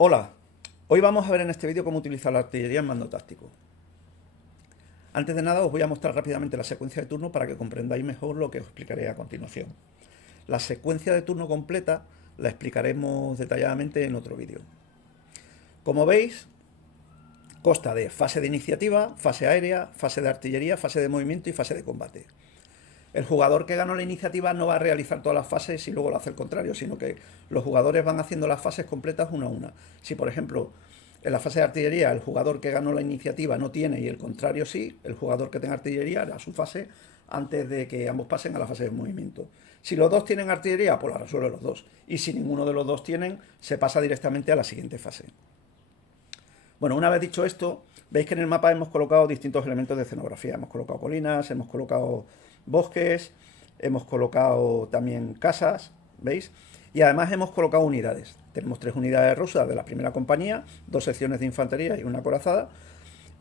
Hola, hoy vamos a ver en este vídeo cómo utilizar la artillería en mando táctico. Antes de nada os voy a mostrar rápidamente la secuencia de turno para que comprendáis mejor lo que os explicaré a continuación. La secuencia de turno completa la explicaremos detalladamente en otro vídeo. Como veis, consta de fase de iniciativa, fase aérea, fase de artillería, fase de movimiento y fase de combate. El jugador que ganó la iniciativa no va a realizar todas las fases y luego lo hace el contrario, sino que los jugadores van haciendo las fases completas una a una. Si, por ejemplo, en la fase de artillería el jugador que ganó la iniciativa no tiene y el contrario sí, el jugador que tenga artillería hará su fase antes de que ambos pasen a la fase de movimiento. Si los dos tienen artillería, pues la resuelve los dos. Y si ninguno de los dos tienen, se pasa directamente a la siguiente fase. Bueno, una vez dicho esto, veis que en el mapa hemos colocado distintos elementos de escenografía. Hemos colocado colinas, hemos colocado bosques, hemos colocado también casas, ¿veis? Y además hemos colocado unidades. Tenemos 3 unidades rusas de la primera compañía, 2 secciones de infantería y una acorazada,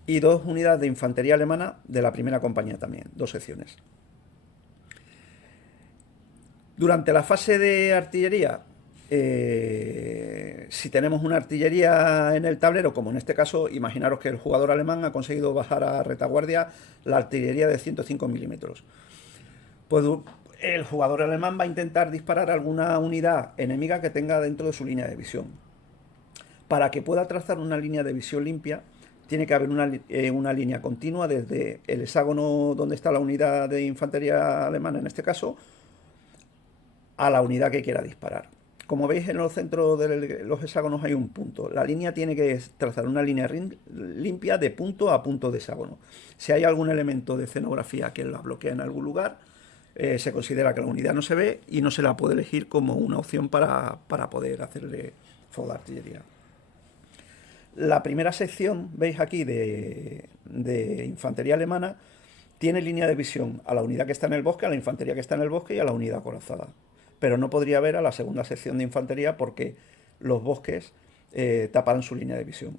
y 2 unidades de infantería alemana de la primera compañía también, 2 secciones. Durante la fase de artillería, si tenemos una artillería en el tablero, como en este caso, imaginaros que el jugador alemán ha conseguido bajar a retaguardia la artillería de 105 milímetros. Pues el jugador alemán va a intentar disparar alguna unidad enemiga que tenga dentro de su línea de visión. Para que pueda trazar una línea de visión limpia, tiene que haber una línea continua desde el hexágono donde está la unidad de infantería alemana, en este caso, a la unidad que quiera disparar. Como veis, en el centro de los hexágonos hay un punto. La línea tiene que trazar una línea limpia de punto a punto de hexágono. Si hay algún elemento de escenografía que la bloquea en algún lugar, se considera que la unidad no se ve y no se la puede elegir como una opción para poder hacerle fuego de artillería. La primera sección, veis aquí, de infantería alemana, tiene línea de visión a la unidad que está en el bosque, a la infantería que está en el bosque y a la unidad acorazada. Pero no podría ver a la segunda sección de infantería porque los bosques tapan su línea de visión.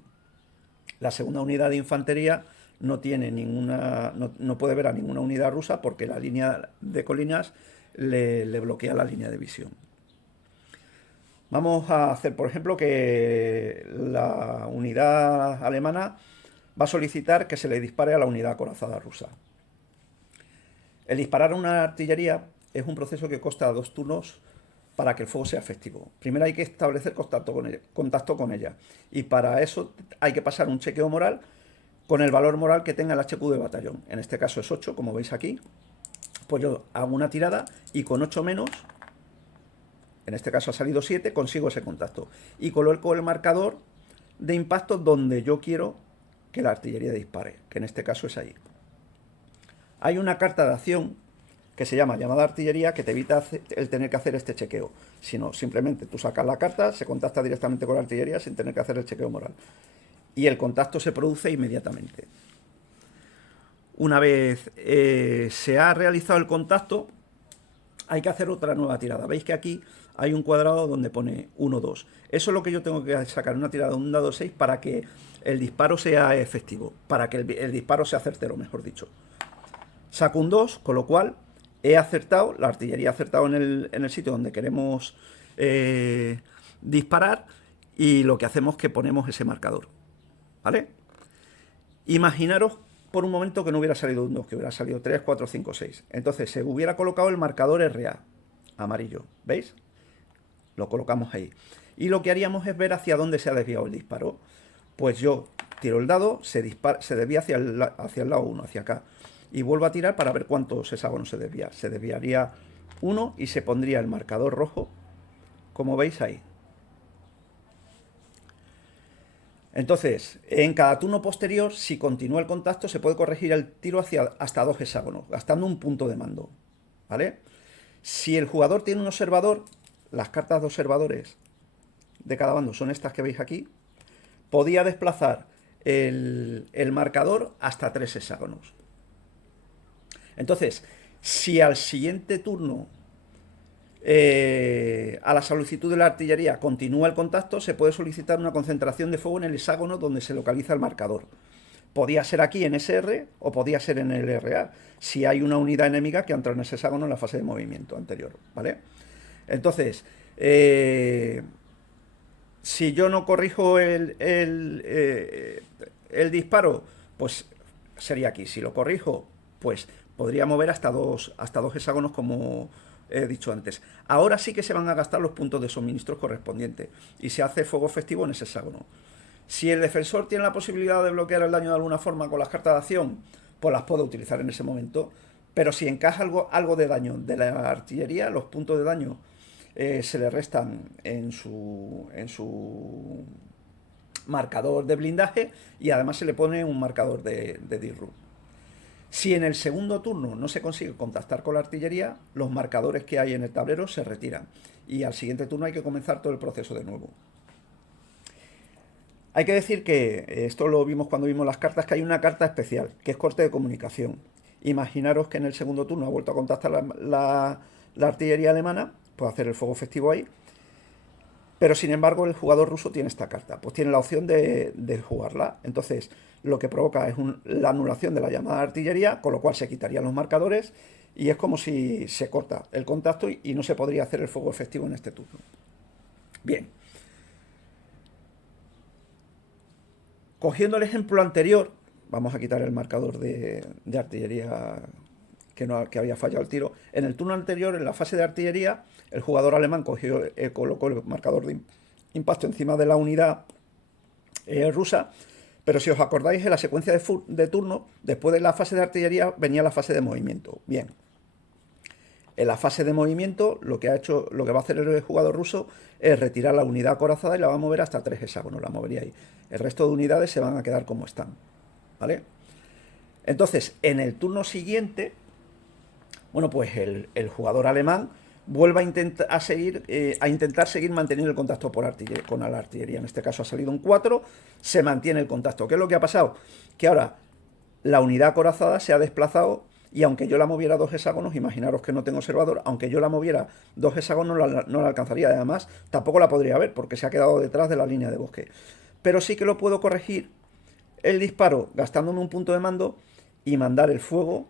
La segunda unidad de infantería no tiene ninguna, no puede ver a ninguna unidad rusa porque la línea de colinas le bloquea la línea de visión. Vamos a hacer, por ejemplo, que la unidad alemana va a solicitar que se le dispare a la unidad acorazada rusa. El disparar a una artillería es un proceso que consta 2 turnos para que el fuego sea efectivo. Primero hay que establecer contacto con ella. Y para eso hay que pasar un chequeo moral con el valor moral que tenga el HQ de batallón. En este caso es 8, como veis aquí. Pues yo hago una tirada y con 8 menos, en este caso ha salido 7, consigo ese contacto. Y coloco el marcador de impacto donde yo quiero que la artillería dispare, que en este caso es ahí. Hay una carta de acción que se llama llamada artillería que te evita el tener que hacer este chequeo. Si no, simplemente tú sacas la carta, se contacta directamente con la artillería sin tener que hacer el chequeo moral. Y el contacto se produce inmediatamente. Una vez se ha realizado el contacto, hay que hacer otra nueva tirada. Veis que aquí hay un cuadrado donde pone 1, 2. Eso es lo que yo tengo que sacar, una tirada de un dado 6 para que el disparo sea efectivo, para que el disparo sea certero, mejor dicho. Saco un 2, con lo cual he acertado, la artillería ha acertado en el sitio donde queremos disparar, y lo que hacemos es que ponemos ese marcador, ¿vale? Imaginaros por un momento que no hubiera salido un 2, que hubiera salido 3, 4, 5, 6. Entonces se hubiera colocado el marcador RA, amarillo, ¿veis? Lo colocamos ahí. Y lo que haríamos es ver hacia dónde se ha desviado el disparo. Pues yo tiro el dado, se desvía hacia el lado 1, hacia acá. Y vuelvo a tirar para ver cuántos hexágonos se desvía. Se desviaría 1 y se pondría el marcador rojo, como veis ahí. Entonces, en cada turno posterior, si continúa el contacto, se puede corregir el tiro hasta 2 hexágonos, gastando un punto de mando, ¿vale? Si el jugador tiene un observador, las cartas de observadores de cada bando son estas que veis aquí, podía desplazar el marcador hasta 3 hexágonos. Entonces, si al siguiente turno, a la solicitud de la artillería, continúa el contacto, se puede solicitar una concentración de fuego en el hexágono donde se localiza el marcador. Podía ser aquí en SR o podía ser en el RA, si hay una unidad enemiga que entra en ese hexágono en la fase de movimiento anterior, ¿vale? Entonces, Si yo no corrijo el disparo, pues sería aquí. Si lo corrijo, pues podría mover hasta dos hexágonos, como he dicho antes. Ahora sí que se van a gastar los puntos de suministros correspondientes y se hace fuego efectivo en ese hexágono. Si el defensor tiene la posibilidad de bloquear el daño de alguna forma con las cartas de acción, pues las puede utilizar en ese momento. Pero si encaja algo de daño de la artillería, los puntos de daño se le restan en su marcador de blindaje, y además se le pone un marcador de disrupt. Si en el segundo turno no se consigue contactar con la artillería, los marcadores que hay en el tablero se retiran y al siguiente turno hay que comenzar todo el proceso de nuevo. Hay que decir que esto lo vimos cuando vimos las cartas, que hay una carta especial, que es corte de comunicación. Imaginaros que en el segundo turno ha vuelto a contactar la artillería alemana, puede hacer el fuego efectivo ahí, pero sin embargo el jugador ruso tiene esta carta, pues tiene la opción de jugarla. Entonces lo que provoca es la anulación de la llamada de artillería, con lo cual se quitarían los marcadores y es como si se corta el contacto y no se podría hacer el fuego efectivo en este turno. Bien. Cogiendo el ejemplo anterior, vamos a quitar el marcador de artillería que había fallado el tiro. En el turno anterior, en la fase de artillería, el jugador alemán colocó el marcador de impacto encima de la unidad rusa, pero si os acordáis, en la secuencia de turno, después de la fase de artillería venía la fase de movimiento. Bien, en la fase de movimiento lo que va a hacer el jugador ruso es retirar la unidad acorazada y la va a mover hasta 3 hexágonos, la movería ahí. El resto de unidades se van a quedar como están, ¿vale? Entonces, en el turno siguiente, bueno, pues el jugador alemán vuelve a intentar seguir manteniendo el contacto con la artillería. En este caso ha salido un 4, se mantiene el contacto. ¿Qué es lo que ha pasado? Que ahora la unidad acorazada se ha desplazado y aunque yo la moviera 2 hexágonos, imaginaros que no tengo observador, aunque yo la moviera 2 hexágonos no la alcanzaría. Además, tampoco la podría ver porque se ha quedado detrás de la línea de bosque. Pero sí que lo puedo corregir el disparo gastándome un punto de mando y mandar el fuego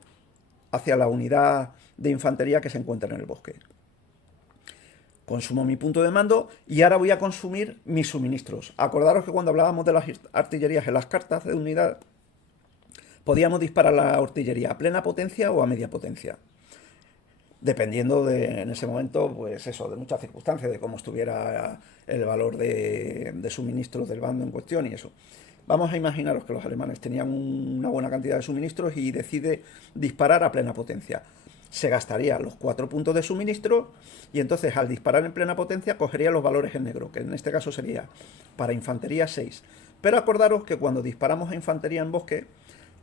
hacia la unidad de infantería que se encuentra en el bosque. Consumo mi punto de mando y ahora voy a consumir mis suministros. Acordaros que cuando hablábamos de las artillerías en las cartas de unidad, podíamos disparar la artillería a plena potencia o a media potencia, dependiendo en ese momento, pues eso, de muchas circunstancias, de cómo estuviera el valor de suministros del bando en cuestión y eso. Vamos a imaginaros que los alemanes tenían una buena cantidad de suministros y decide disparar a plena potencia. Se gastaría los 4 puntos de suministro y entonces al disparar en plena potencia cogería los valores en negro, que en este caso sería para infantería 6. Pero acordaros que cuando disparamos a infantería en bosque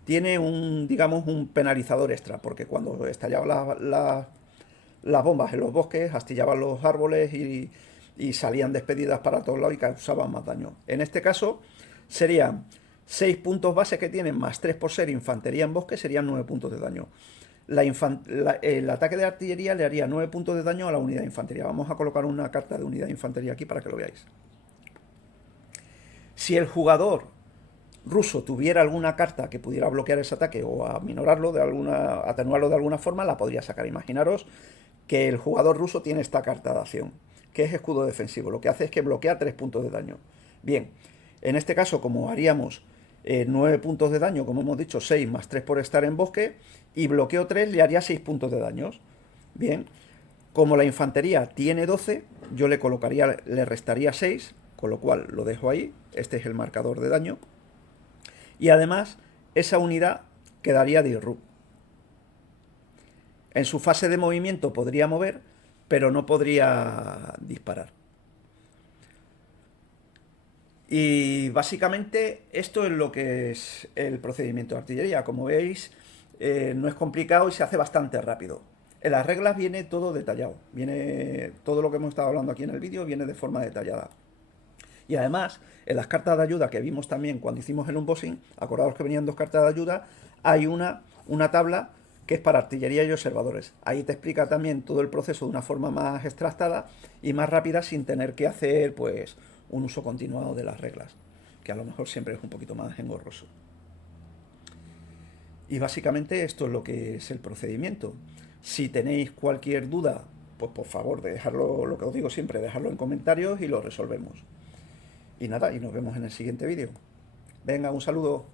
tiene digamos, un penalizador extra, porque cuando estallaban las bombas en los bosques, astillaban los árboles y salían despedidas para todos lados y causaban más daño. En este caso serían 6 puntos base que tienen, más 3 por ser infantería en bosque, serían 9 puntos de daño. El ataque de artillería le haría 9 puntos de daño a la unidad de infantería. Vamos a colocar una carta de unidad de infantería aquí para que lo veáis. Si el jugador ruso tuviera alguna carta que pudiera bloquear ese ataque o aminorarlo atenuarlo de alguna forma, la podría sacar. Imaginaros que el jugador ruso tiene esta carta de acción, que es escudo defensivo. Lo que hace es que bloquea 3 puntos de daño. Bien, en este caso, como haríamos 9 puntos de daño, como hemos dicho, 6 más 3 por estar en bosque, y bloqueo 3 le haría 6 puntos de daños. Bien, como la infantería tiene 12, yo le restaría 6, con lo cual lo dejo ahí. Este es el marcador de daño. Y además, esa unidad quedaría disrupt. En su fase de movimiento podría mover, pero no podría disparar. Y básicamente esto es lo que es el procedimiento de artillería. Como veis, no es complicado y se hace bastante rápido. En las reglas viene todo detallado. Viene todo lo que hemos estado hablando aquí en el vídeo, viene de forma detallada. Y además, en las cartas de ayuda que vimos también cuando hicimos el unboxing, acordaos que venían 2 cartas de ayuda, hay una tabla que es para artillería y observadores. Ahí te explica también todo el proceso de una forma más extractada y más rápida, sin tener que hacer pues un uso continuado de las reglas, que a lo mejor siempre es un poquito más engorroso. Y básicamente esto es lo que es el procedimiento. Si tenéis cualquier duda, pues por favor, dejadlo, lo que os digo siempre, dejadlo en comentarios y lo resolvemos. Y nada, y nos vemos en el siguiente vídeo. Venga, un saludo.